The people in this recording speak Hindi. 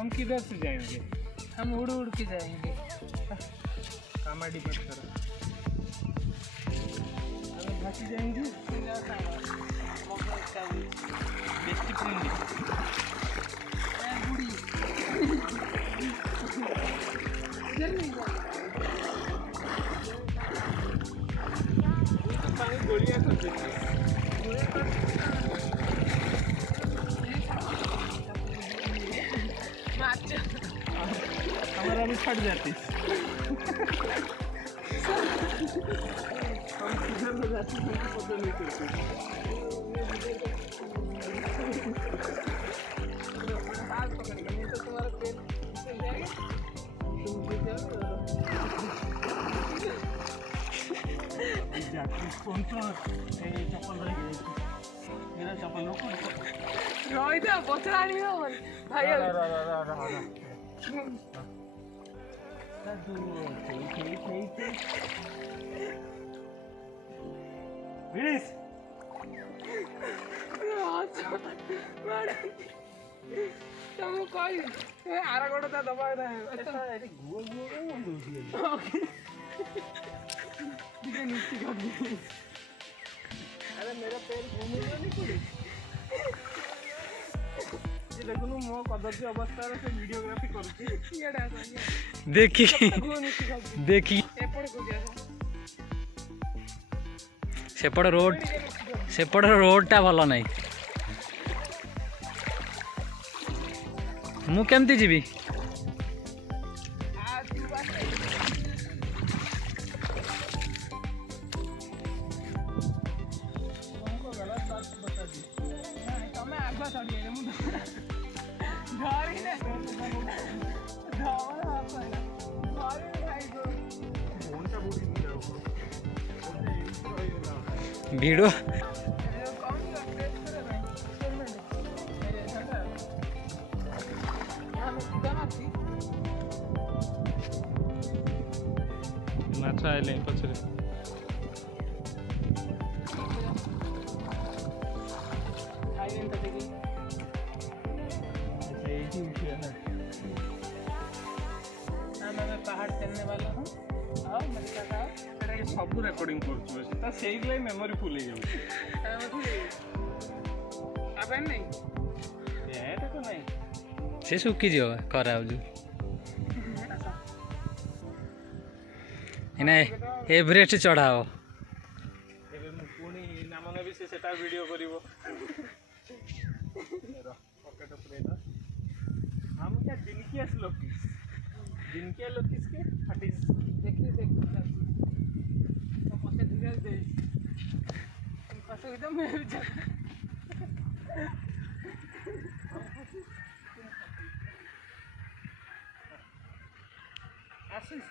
हम किधर से जाएंगे? हम उड़ उड़ के जाएंगे। कॉमेडी मत करो, हमें भासी जाएंगे। बेस्ट फ्रेंड बुढ़ी इधर नहीं जा। पानी गोलियां कर देती हमारा भी फट जाती। हम किधर में जाते हैं पता नहीं चलती। हाथ पकड़ेगा नहीं तो तुम्हारा पेट चल जाएगा। तुम गिर जाओगे। कौन सा चप्पल रह गई? मेरा चप्पल रोई तो पचड़ा नहीं हो भाई। तुम कोई आरा गोड़ ता दबा रहा है। अच्छा अरे गुआ गुआ कौन दूसरी है? ठीक है नीचे कर दे। अरे मेरा पैर घूमेगा नहीं कोई। ये देखो ना मो कदर्य अवस्था रे से वीडियोग्राफी करूची। ये डाल दिया। देखी देखी एपड़ को गया सेपड़ रोडटा भल नहीं। मु केमती जीवी? भिड़ो माछ आइले पछरे। पहाड़ चलने वाला हूँ। आओ मेरे साथ आओ। सब रेकर्डिंग कर से मेमोरी फुल हो नहीं तो नहीं से सुखी जो करा इना एवरेस्ट चढ़ाओ। पुणी नाम नेबी से सेटा वीडियो करिवो। पॉकेट ऑपरेटर हम क्या जिनकियास लोकिस जिनकिया लोकिस के हटिस देखिए तो मते धीरे दे असुविधा में जा। आशीष